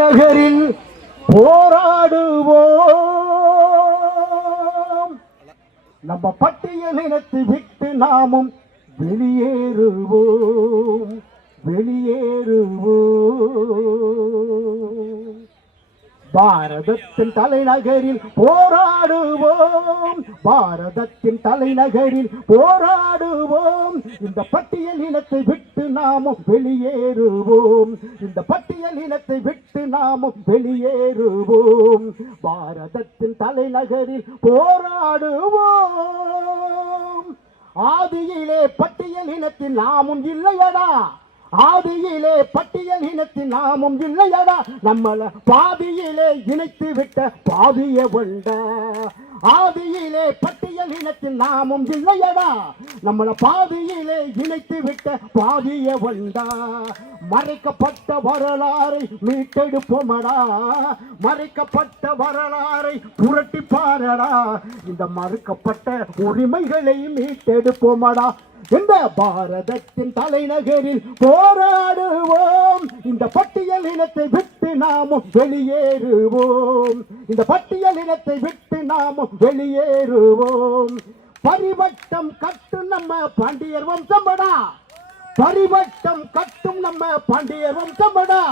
நகரில் போராடுவோம். நம்ம பட்டியலினத்தை விட்டு நாமும் வெளியேறுவோம். பாரதத்தின் தலைநகரில் போராடுவோம். பாரதத்தின் தலைநகரில் போராடுவோம். இந்த பட்டியல் இனத்தை விட்டு நாமும் வெளியேறுவோம். இந்த பட்டியல் இனத்தை விட்டு நாமும் வெளியேறுவோம். பாரதத்தின் தலைநகரில் போராடுவோம். ஆதியிலே பட்டியல் இனத்தில் நாமும் இல்லையடா. ஆதியிலே பட்டியல் இனத்தின் நாமும் இல்லையடா. நம்மள பாதியிலே இணைத்து விட்ட பாதிய வண்ட. ஆதியிலே பட்டியல் இனத்தின் நாமும் இல்லையடா. நம்மள பாதியிலே இணைத்து விட்ட பாதிய வண்டா. மறைக்கப்பட்ட வரலாறை மீட்டெடுப்போமடா. மறைக்கப்பட்ட வரலாறை புரட்டி பாரடா. இந்த மறுக்கப்பட்ட உரிமைகளை மீட்டெடுப்போமடா. இந்த பாரதத்தின் தலைநகரில் போராடுவோம். இந்த பட்டியல் இனத்தை விட்டு நாமும் வெளியேறுவோம். இந்த பட்டியல் இனத்தை விட்டு நாமும் வெளியேறுவோம். பரிவட்டம் கட்டும் நம்ம பாண்டியர் வம்சமடா. பரிவட்டம் கட்டும் நம்ம பாண்டியர் வம்சமடா.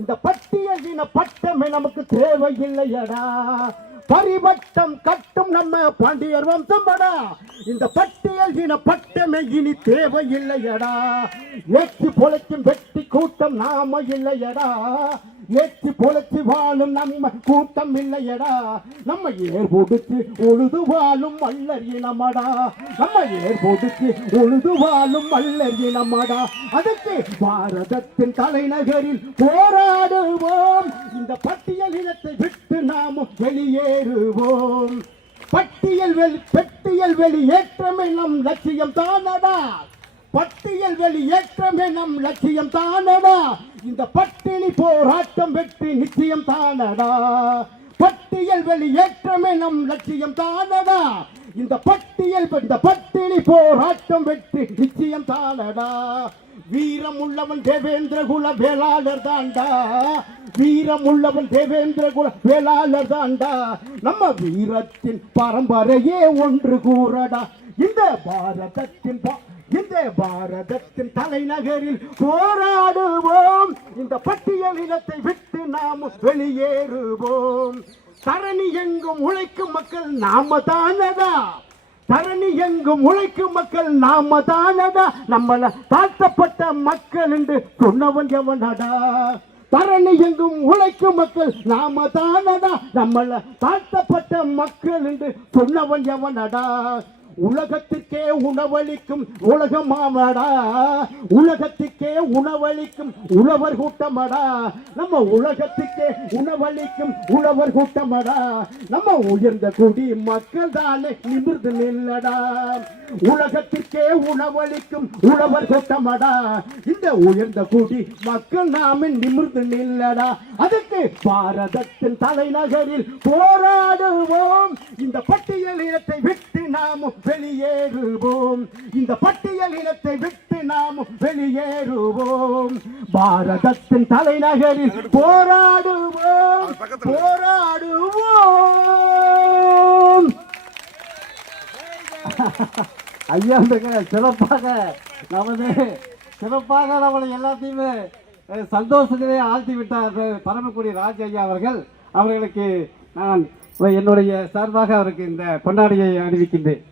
இந்த பட்டியல் இன பட்டமே நமக்கு தேவையில்லையடா. பரிவட்டம் கட்டும் நம்ம பாண்டியர் வம்சமடா. இந்த பட்டியல் இன பட்டமே இனி தேவையில்லையடா. ஏற்றி பொழைக்கும் வெட்டி கூட்டம் நாம இல்லையடா. ஏற்றி பொழைச்சி வாழும் நம்ம கூட்டம் இல்லையடா. நம்ம ஏர் பொடுத்து உழுது வாழும் மல்லர் இனமடா. நம்ம ஏர் பொடுத்து உழுது வாழும் மல்லர் இனமடா. அதுக்கு பாரதத்தின் தலைநகரில் போராடுவோம். இந்த பட்டியல் இனத்தை விட்டு நாமும் வெளியேறுவோம். பட்டியல் வெளியேற்றமே நம் லட்சியம் தானடா. பட்டியல் வெளியேற்றமே நம் லட்சியம் தானடா. இந்த பட்டினி போராட்டம் வெற்றி நிச்சயம் தானடா. பட்டியல் வெளியேற்றமே நம் லட்சியம் தானடா. இந்த பட்டினி போராட்டம் வெற்றி நிச்சயம் தானடா. வீரம் உள்ளவன் தேவேந்திர குல வேளாளர் தாண்டா. வீரம் உள்ளவன் தேவேந்திர குல வேளாளர் தாண்டா. நம்ம வீரத்தின் பரம்பரையே ஒன்று கூறடா. இந்த பாரதத்தின் தலைநகரில் போராடுவோம். இந்த பட்டியல் இனத்தை விட்டு நாம் வெளியேறுவோம். தரணி எங்கும் உழைக்கும் மக்கள் நாம தானடா. தரணி எங்கும் உழைக்கும் மக்கள் நாம தானடா. நம்மள தாழ்த்தப்பட்ட மக்கள் என்று சொன்னவன் எவனடா. தரணி எங்கும் உழைக்கும் மக்கள் நாம தானடா. நம்மள தாழ்த்தப்பட்ட மக்கள் என்று சொன்னவன் எவனடா. உலகத்துக்கே உணவளிக்கும் உலகமாமடா. உலகத்துக்கே உணவளிக்கும் உழவர் கூட்டமடா. நம்ம உலகத்துக்கே உணவளிக்கும் உழவர் கூட்டமடா. நம்ம உயர்ந்த குடி மக்கள் தானே நிமிர்ந்து நில்லடா. உலகத்துக்கே உணவளிக்கும் உழவர் கூட்டமடா. இந்த உயர்ந்த குடி மக்கள் நாம நிமிர்ந்து நில்லடா. அதுக்கு பாரதத்தின் தலைநகரில் போராடுவோம். இந்த பட்டியல் இனத்தை விட்டு நாமும் வெளியேறுவோம். இந்த பட்டியல் இனத்தை விட்டு நாம் வெளியேறுவோம். பாரதத்தின் தலைநகரில் போராடுவோம். போராடுவோம். ஐயா சிறப்பாக நம்மளை எல்லாத்தையுமே சந்தோஷத்திலே ஆழ்த்தி விட்டார் பரமக்குடி ராஜ் ஐயா அவர்கள். அவர்களுக்கு நான் என்னுடைய சார்பாக அவருக்கு இந்த பொன்னாடியை அறிவிக்கின்றேன்.